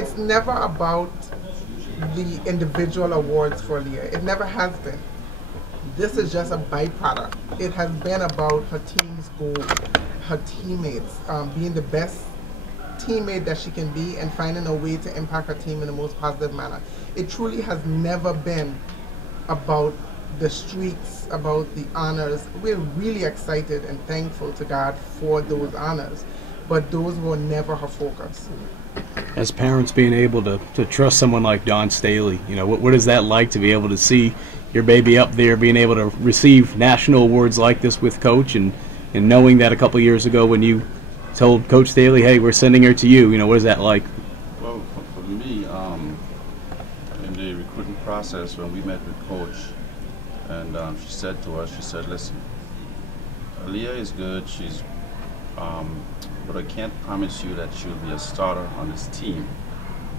it's never about the individual awards for Aliyah. It never has been. This is just a byproduct. It has been about her team's goal, her teammates, being the best teammate that she can be and finding a way to impact her team in the most positive manner. It truly has never been about the streaks, about the honors. We're really excited and thankful to God for those honors, but those were never her focus. As parents, being able to trust someone like Dawn Staley, you know, what is that like to be able to see your baby up there, being able to receive national awards like this with Coach, and knowing that a couple of years ago when you told Coach Staley, hey, we're sending her to you, what is that like? Well, for me, in the recruiting process, when we met with Coach, and she said to us, she said, listen, Aliyah is good, she's, but I can't promise you that she'll be a starter on this team.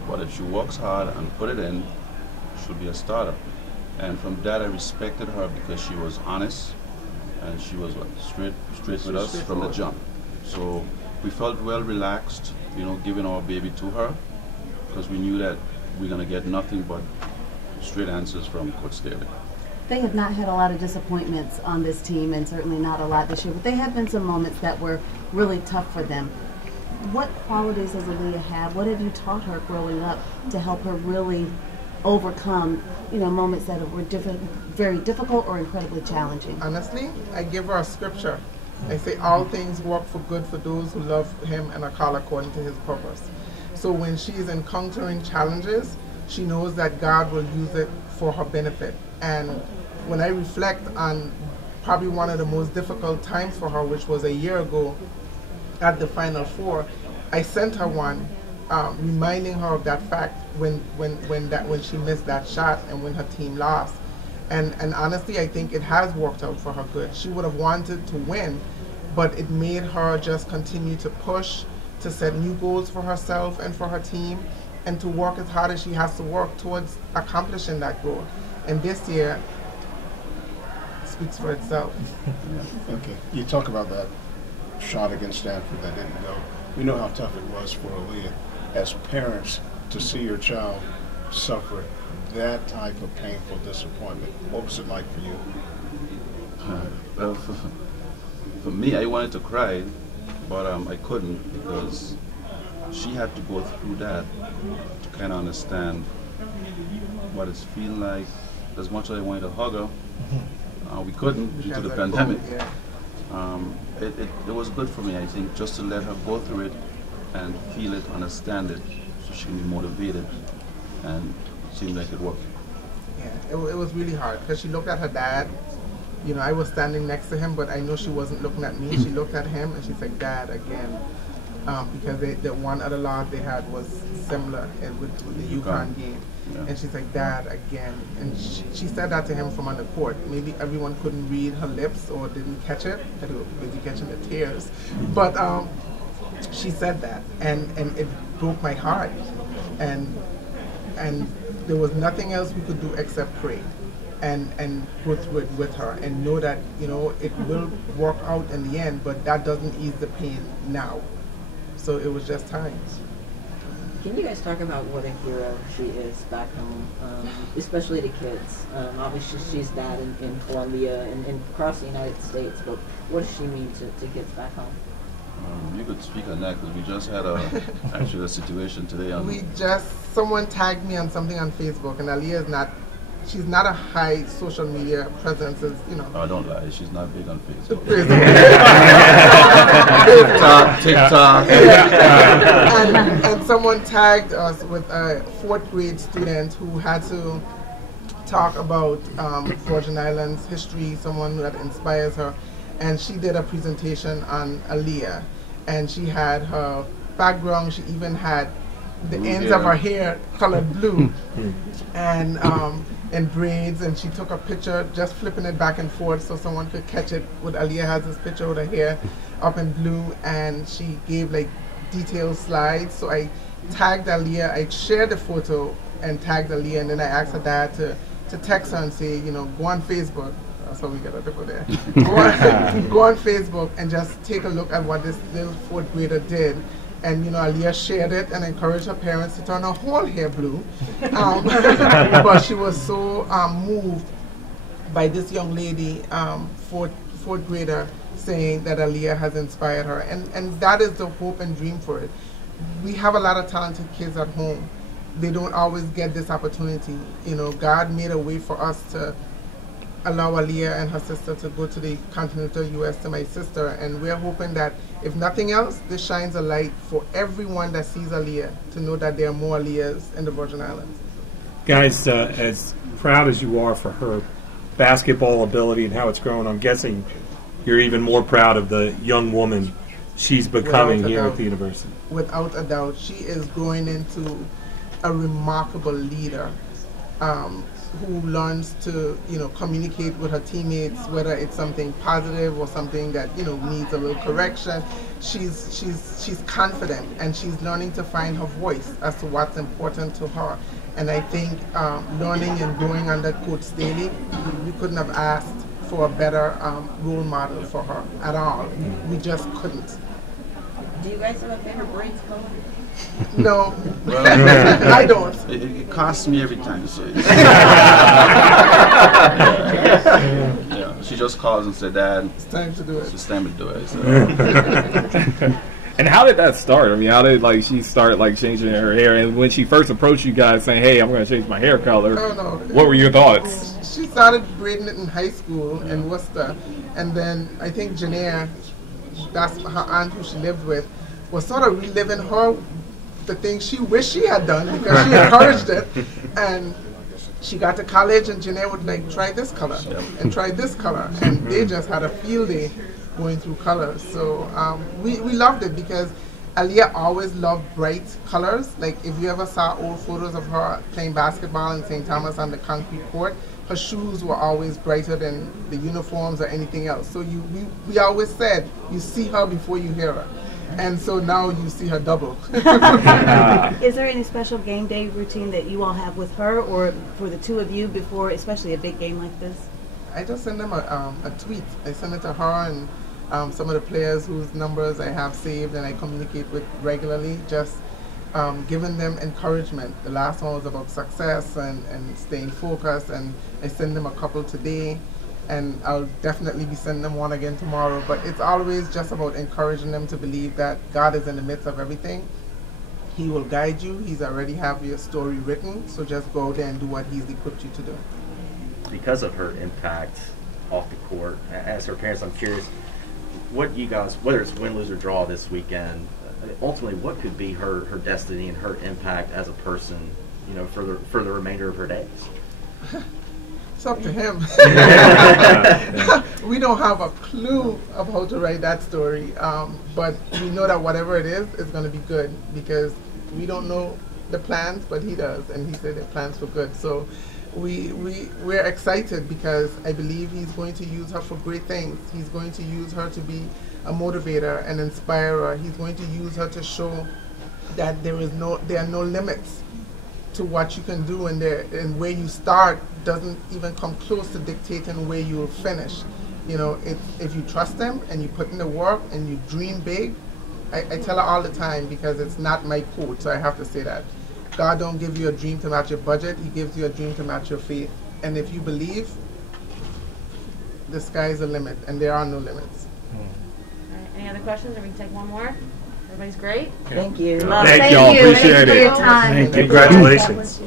But if she works hard and put it in, she'll be a starter. And from that, I respected her because she was honest, and she was straight with us from the jump. So we felt well relaxed, giving our baby to her, because we knew that we're going to get nothing but straight answers from Coach Staley. They have not had a lot of disappointments on this team, and certainly not a lot this year, but there have been some moments that were really tough for them. What qualities does Aliyah have? What have you taught her growing up to help her really overcome, moments that were very difficult or incredibly challenging? Honestly, I give her a scripture. I say all things work for good for those who love him and are called according to his purpose. So when she is encountering challenges, she knows that God will use it for her benefit. And when I reflect on probably one of the most difficult times for her, which was a year ago at the Final Four, I sent her one reminding her of that fact when she missed that shot and when her team lost. And honestly, I think it has worked out for her good. She would have wanted to win, but it made her just continue to push, to set new goals for herself and for her team, and to work as hard as she has to work towards accomplishing that goal. And this year speaks for itself. Okay, you talk about that shot against Stanford that didn't go. We know how tough it was for Aliyah as parents to see your child suffer that type of painful disappointment. What was it like for you? Well, for me, I wanted to cry, but I couldn't, because she had to go through that to kind of understand what it's feeling like. As much as I wanted to hug her, we couldn't due to the pandemic. It was good for me, I think, just to let her go through it and feel it, understand it, so she can be motivated, and it seemed like it worked. Yeah, it was really hard, because she looked at her dad. I was standing next to him, but I know she wasn't looking at me. She looked at him and she said, Dad, again. Because the one other loss they had was similar with the UConn game. Yeah. And she's like, Dad, again. And she said that to him from on the court. Maybe everyone couldn't read her lips or didn't catch it. They were busy catching the tears. But she said that, and it broke my heart. And there was nothing else we could do except pray and go through it with her and know that, it will work out in the end, but that doesn't ease the pain now. So it was just time. Can you guys talk about what a hero she is back home, especially to kids? Obviously, she's that in Colombia and across the United States, but what does she mean to kids back home? You could speak on that, because we just had actually a situation today. Someone tagged me on something on Facebook, and Aliyah she's not a high social media presence, Oh, don't lie, she's not big on Facebook. TikTok. And someone tagged us with a 4th grade student who had to talk about Virgin Islands history, someone that inspires her. And she did a presentation on Aliyah. And she had her background, she even had the ends of her hair colored blue and braids, and she took a picture just flipping it back and forth so someone could catch it. With Aliyah has this picture with her hair up in blue, and she gave like detailed slides. So I tagged Aliyah, I shared the photo and tagged Aliyah, and then I asked her dad to text her and say, go on Facebook. That's how we get our people there. Go on Facebook and just take a look at what this little 4th grader did. And Aliyah shared it and encouraged her parents to turn her whole hair blue. But she was so moved by this young lady, fourth grader, saying that Aliyah has inspired her. And that is the hope and dream for it. We have a lot of talented kids at home. They don't always get this opportunity. God made a way for us to allow Aliyah and her sister to go to the continental U.S. to my sister, and we're hoping that, if nothing else, this shines a light for everyone that sees Aliyah to know that there are more Aliyahs in the Virgin Islands. Guys, as proud as you are for her basketball ability and how it's grown, I'm guessing you're even more proud of the young woman she's becoming here at the university. Without a doubt, she is growing into a remarkable leader. Who learns to communicate with her teammates, whether it's something positive or something that needs a little correction. She's confident, and she's learning to find her voice as to what's important to her. And I think learning and growing under Coach Staley, we couldn't have asked for a better role model for her at all. We just couldn't. Do you guys have a favorite braids color? No, well, I don't. It costs me every time you say it. Yeah, she just calls and said, "Dad, It's time to do it. it's time to do it." So. And how did that start? I mean, how did she start changing her hair? And when she first approached you guys saying, "Hey, I'm going to change my hair color," what were your thoughts? She started braiding it in high school in Worcester, and then I think Janae, that's her aunt who she lived with, was sort of reliving the things she wished she had done because she encouraged it. And she got to college, and Janae would try this color and try this color, and they just had a field day going through colors. So we loved it because Aliyah always loved bright colors. Like, if you ever saw old photos of her playing basketball in St. Thomas on the concrete court, her shoes were always brighter than the uniforms or anything else. So we always said, you see her before you hear her. And so now you see her double. Is there any special game day routine that you all have with her, or for the two of you, before, especially a big game like this? I just send them a tweet. I send it to her and some of the players whose numbers I have saved and I communicate with regularly, just giving them encouragement. The last one was about success and staying focused, and I send them a couple today. And I'll definitely be sending them one again tomorrow. But it's always just about encouraging them to believe that God is in the midst of everything. He will guide you. He's already have your story written. So just go out there and do what He's equipped you to do. Because of her impact off the court, as her parents, I'm curious, what you guys, whether it's win, lose, or draw this weekend, ultimately, what could be her destiny and her impact as a person, for the remainder of her days? It's up to him. We don't have a clue of how to write that story, but we know that whatever it is, it's going to be good, because we don't know the plans, but he does, and he said the plans for good. So we're excited because I believe He's going to use her for great things. He's going to use her to be a motivator and inspirer. He's going to use her to show that there are no limits to what you can do, and where you start doesn't even come close to dictating where you will finish. If you trust Him and you put in the work and you dream big, I tell her all the time, because it's not my quote, so I have to say that. God don't give you a dream to match your budget, He gives you a dream to match your faith. And if you believe, the sky's the limit, and there are no limits. All right, any other questions, or we can take one more? Everybody's great. Thank you. Thank y'all. Appreciate it. Thank you for your time. Congratulations.